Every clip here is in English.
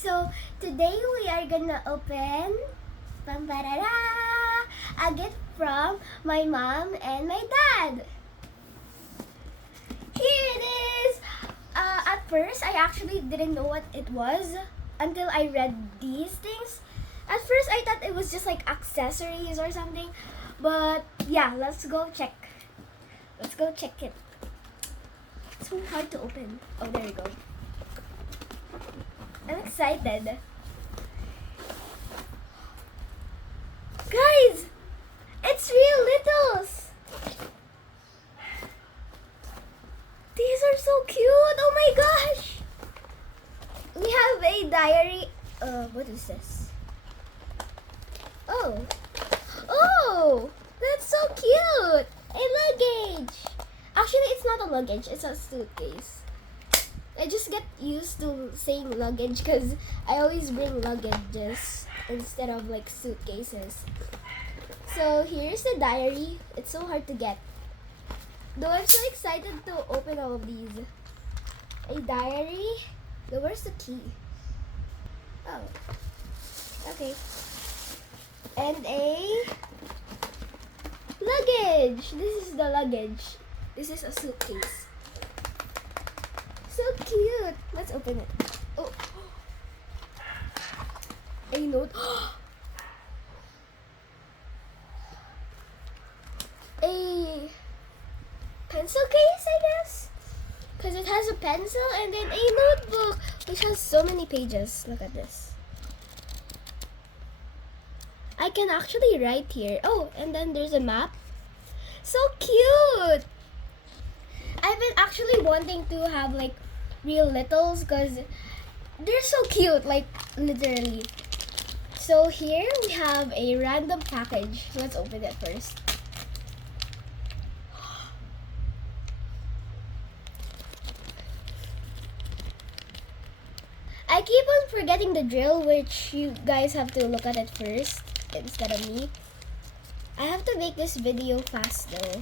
So today we are gonna open a gift from my mom and my dad. Here it is. At first, I actually didn't know what it was until I read these things. At first, I thought it was just like accessories or something. But yeah, let's go check. Let's go check it. It's so hard to open. Oh, there you go. I'm excited. Guys, it's real littles. These are so cute. Oh my gosh. We have a diary. What is this? Oh. Oh, that's so cute. A luggage. Actually, it's not a luggage. It's a suitcase. I just get used to saying luggage because I always bring luggages instead of like suitcases. So here's the diary. It's so hard to get. Though I'm so excited to open all of these. A diary. Though where's the key? Oh. Okay. And a luggage. This is the luggage. This is a suitcase. So cute. Let's open it. Oh. A note. A pencil case, I guess. Because it has a pencil and then a notebook, which has so many pages. Look at this. I can actually write here. Oh, and then there's a map. So cute. I've been actually wanting to have like real littles because they're so cute, like literally. So here we have a random package. Let's open it first. I keep on forgetting the drill, which you guys have to look at it first instead of me. I have to make this video fast though.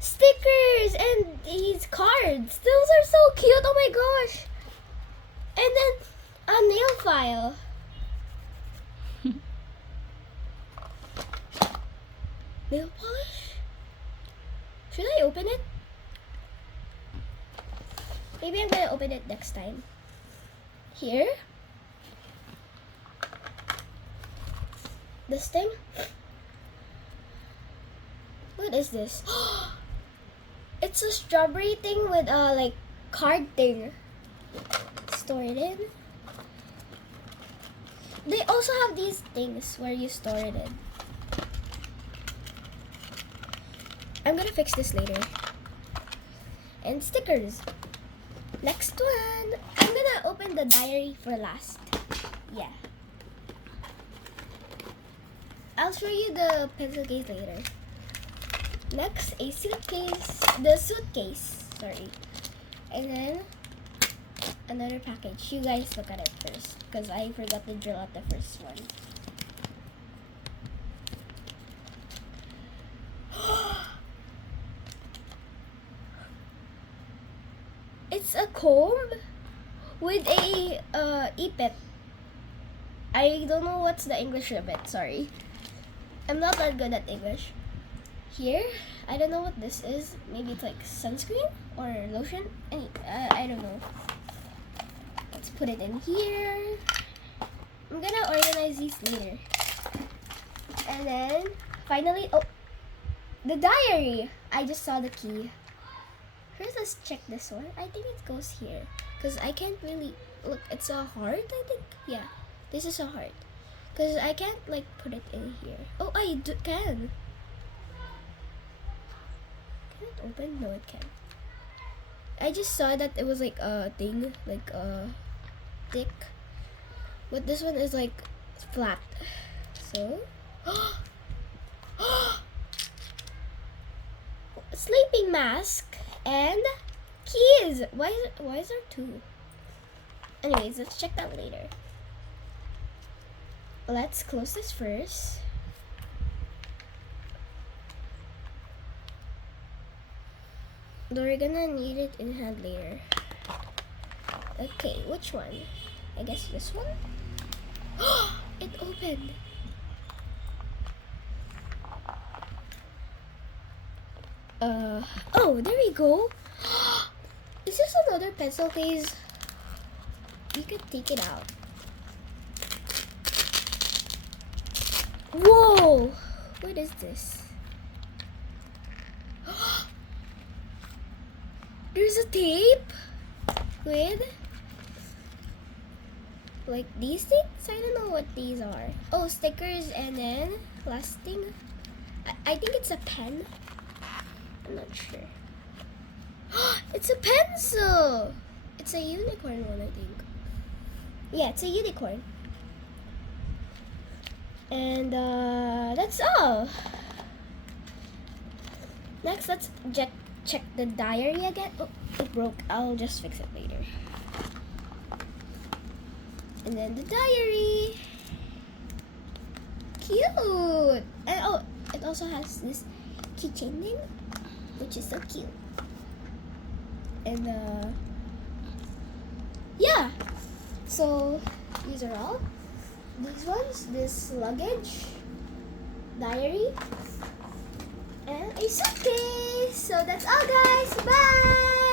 Stickers and these cards. Those are so cute. Oh my gosh. And then a nail file. Nail polish? Should I open it? Maybe I'm gonna open it next time. Here. This thing. What is this? It's a strawberry thing with a like card thing. Store it in. They also have these things where you store it in. I'm gonna fix this later. And stickers. Next one. I'm gonna open the diary for last. Yeah. I'll show you the pencil case later. Next, a suitcase. The suitcase. Sorry. And then another package. You guys look at it first because I forgot to drill out the first one. It's a comb with a ipit. I don't know what's the English of it. Sorry. I'm not that good at English. Here, I don't know what this is. Maybe it's like sunscreen or lotion. I don't know. Let's put it in here. I'm gonna organize these later. And then, finally, oh, the diary. I just saw the key. First, let's check this one. I think it goes here. Because I can't really, look, it's a heart, I think. Yeah, this is a heart. Because I can't, like, put it in here. Oh, can. Can it open? No, it can't. I just saw that it was, like, a thing. Like, thick. But this one is, like, flat. So. Sleeping mask. And keys. Why is there two? Anyways, let's check that later. Let's close this first. Though we're gonna need it in hand later. Okay, which one? I guess this one? It opened. Oh, there we go. Is this another pencil case? You could take it out. Whoa! What is this? There's a tape with like these things. I don't know what these are. Oh, stickers, and then last thing. I think it's a pen. I'm not sure. It's a pencil. It's a unicorn one, I think. Yeah, it's a unicorn. And that's all. Next, let's check the diary again. Oh, it broke. I'll just fix it later. And then the diary. Cute. And oh, it also has this keychain thing, which is so cute. And yeah. So these are all. These ones, this luggage, diary, and a suitcase. So that's all, guys. Bye!